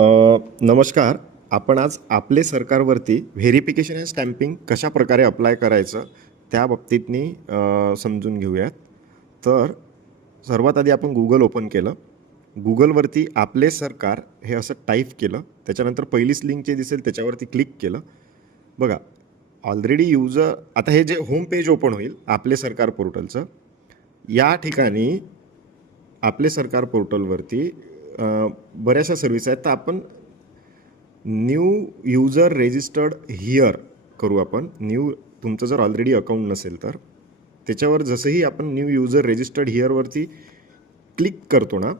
नमस्कार. आपण आज आपले सरकारवरती व्हेरिफिकेशन अँड स्टॅम्पिंग कशा प्रकारे अप्लाय करायचं त्या बाबतीतनी समजून घेऊयात. तर सर्वात आधी आपण गुगल ओपन केलं. गुगलवरती आपले सरकार हे असं टाईप केलं. त्याच्यानंतर पहिलीच लिंक जे दिसेल त्याच्यावरती क्लिक केलं. बघा, ऑलरेडी युजर आता हे जे होम पेज ओपन होईल आपले सरकार पोर्टलचं, या ठिकाणी आपले सरकार पोर्टलवरती बऱ्याचशा सर्विस आहेत. तर आपण न्यू युजर रेजिस्टर्ड हिअर करू. आपण तुमचं जर ऑलरेडी अकाउंट नसेल तर त्याच्यावर जसंही आपण न्यू युजर रेजिस्टर्ड हिअरवरती क्लिक करतो ना,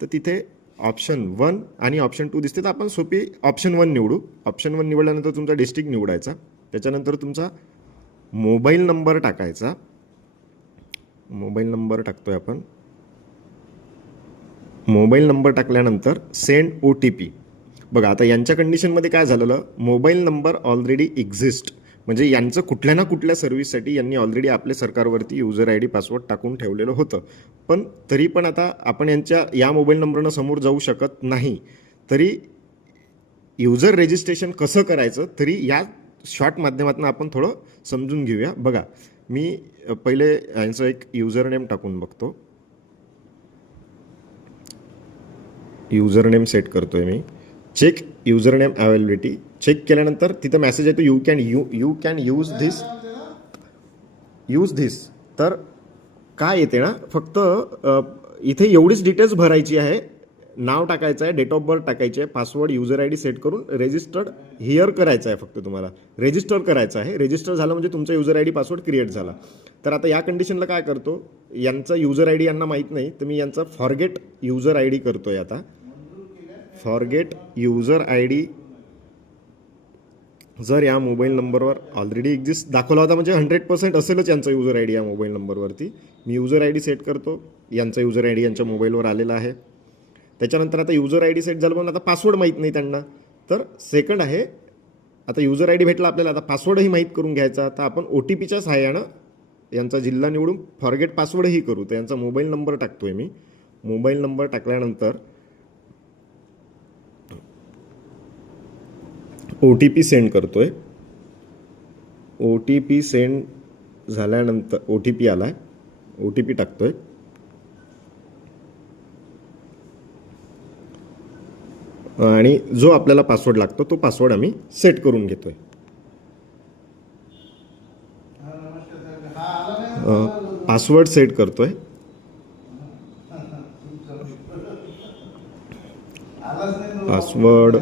तर तिथे ऑप्शन 1 आणि ऑप्शन 2 दिसते. तर आपण सोपी ऑप्शन 1 निवडू. ऑप्शन 1 निवडल्यानंतर तुमचा डिस्ट्रिक्ट निवडायचा. त्याच्यानंतर तुमचा मोबाईल नंबर टाकायचा. मोबाईल नंबर टाकतोय आपण. मोबाईल नंबर टाकल्यानंतर सेंड OTP. बघा, आता यांच्या कंडिशनमध्ये काय झालेलं, मोबाईल नंबर ऑलरेडी एक्झिस्ट, म्हणजे यांचं कुठल्या ना कुठल्या सर्व्हिससाठी यांनी ऑलरेडी आपल्या सरकारवरती युजर ID पासवर्ड टाकून ठेवलेलं होतं. पण तरी पण आता आपण यांच्या या मोबाईल नंबरनं समोर जाऊ शकत नाही. तरी युजर रेजिस्ट्रेशन कसं करायचं तरी या शॉर्ट माध्यमातून आपण थोडं समजून घेऊया. बघा, मी पहिले यांचं एक युजर नेम टाकून बघतो. युजर नेम सेट करतोय मी. Check user name availability. Check केल्यानंतर तिथं मेसेज येतो यू कॅन यूज धिस. तर काय येते ना, फक्त इथे एवढीच डिटेल्स भरायची आहे. नाव टाकायचं आहे, डेट ऑफ बर्थ टाकायची आहे, पासवर्ड युजर ID सेट करून रेजिस्टर्ड हिअर करायचं आहे. फक्त तुम्हाला रेजिस्टर करायचं आहे. रेजिस्टर झालं म्हणजे तुमचा युजर ID पासवर्ड क्रिएट झाला. तर आता या कंडिशनला काय करतो, यांचा युजर ID यांना माहीत नाही, तर मी यांचा फॉरगेट युजर ID करतोय. आता फॉरगेट युजर ID जर या मोबाईल नंबरवर ऑलरेडी एक्झिस्ट दाखवला होता म्हणजे 100% असेलच यांचा युजर ID या मोबाईल नंबरवरती. मी युजर ID सेट करतो. यांचा युजर ID यांच्या मोबाईलवर आलेला आहे. त्याच्यानंतर आता युजर ID सेट झालं पण आता पासवर्ड माहीत नाही त्यांना. तर सेकंड आहे, आता युजर ID भेटला आपल्याला, आता पासवर्डही माहीत करून घ्यायचा. तर आपण OTPच्या सहाय्यानं यांचा जिल्हा निवडून फॉरगेट पासवर्डही करू. तर यांचा मोबाईल नंबर टाकतोय मी. मोबाईल नंबर टाकल्यानंतर OTP सेंड करतोय. OTP सेंड झाल्यानंतर OTP आलाय. OTP टाकतोय. आणि जो आपल्याला पासवर्ड लागतो तो पासवर्ड आम्ही सेट करून घेतोय. पासवर्ड सेट करतोय. पासवर्ड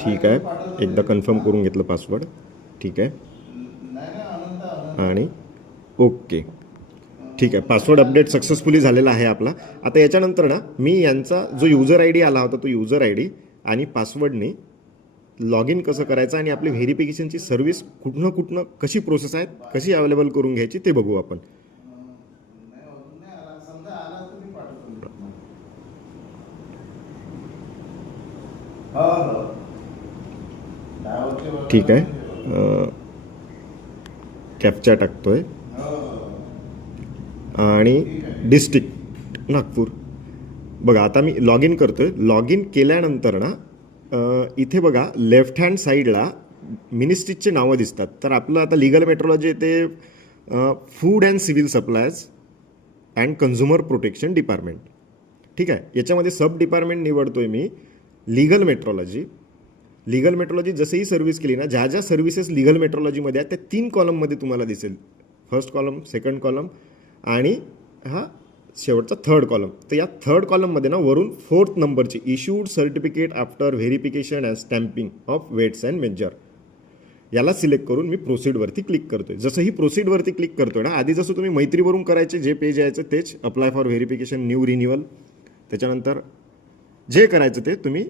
ठीक आहे, एकदा कन्फर्म करून घेतलं पासवर्ड. ठीक आहे आणि ओके. ठीक आहे, पासवर्ड अपडेट सक्सेसफुली झालेला आहे आपला. आता याच्यानंतर ना मी यांचा जो युजर ID आला होता तो युजर ID आणि पासवर्डने लॉग इन कसं करायचं आणि आपली व्हेरिफिकेशनची सर्व्हिस कुठनं कशी प्रोसेस आहे, कशी अवेलेबल करून घ्यायची ते बघू आपण. ठीक आहे, कॅप्चा टाकतोय आणि डिस्ट्रिक्ट नागपूर. बघा, आता मी लॉग इन करतोय. लॉग इन केल्यानंतर ना इथे बघा लेफ्ट हँड साईडला मिनिस्ट्रीजचे नावं दिसतात. तर आपलं आता लिगल मेट्रोलॉजी ते food and civil supplies and consumer protection department. ठीक आहे, याच्यामध्ये सब डिपार्टमेंट निवडतोय मी लिगल मेट्रोलॉजी. लिगल मेट्रोलॉजी जसंही सर्व्हिस केली ना, ज्या ज्या सर्व्हिसेस लिगल मेट्रोलॉजीमध्ये आहेत त्या 3 कॉलममध्ये तुम्हाला दिसेल. फर्स्ट कॉलम, सेकंड कॉलम आणि हा शेवटचा थर्ड कॉलम. तर या थर्ड कॉलममध्ये ना वरून 4th नंबरची issued certificate after verification and stamping of weights and measure याला सिलेक्ट करून मी प्रोसीडवरती क्लिक करतोय. जसं ही प्रोसीडवरती क्लिक करतोय ना, आधी जसं तुम्ही मैत्रीवरून करायचे जे पेज यायचं तेच, apply for verification, new renewal, त्याच्यानंतर जे करायचं ते तुम्ही